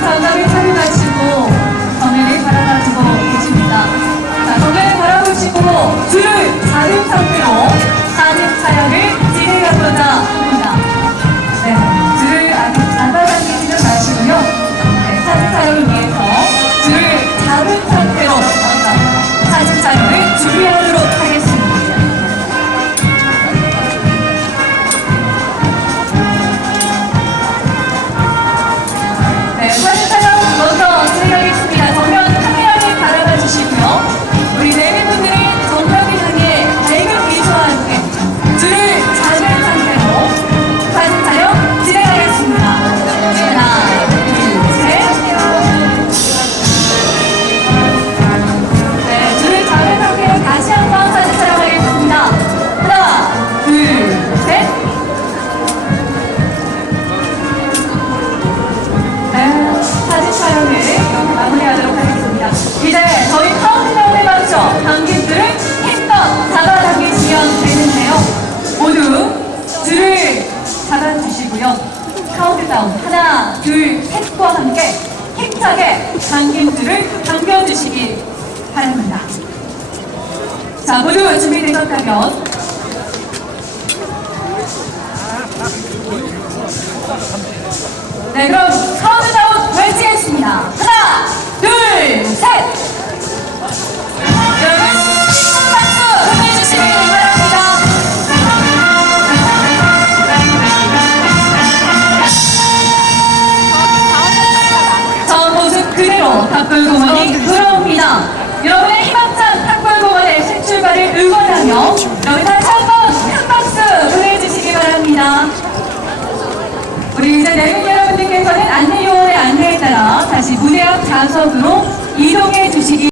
Sandalye hemen 저희 카운트다운에 맞춰 당긴줄을 힘껏 잡아당기시면 되는데요. 모두 줄을 잡아주시고요. 카운트다운 하나, 둘, 셋과 함께 힘차게 당긴줄을 당겨주시기 바랍니다. 자, 모두 준비되셨다면 네, 그럼 응원하며 여러분 다시 한번 큰 박수 보내주시기 바랍니다. 우리 이제 내빈 여러분들께서는 안내 요원의 안내에 따라 다시 무대 앞 좌석으로 이동해 주시기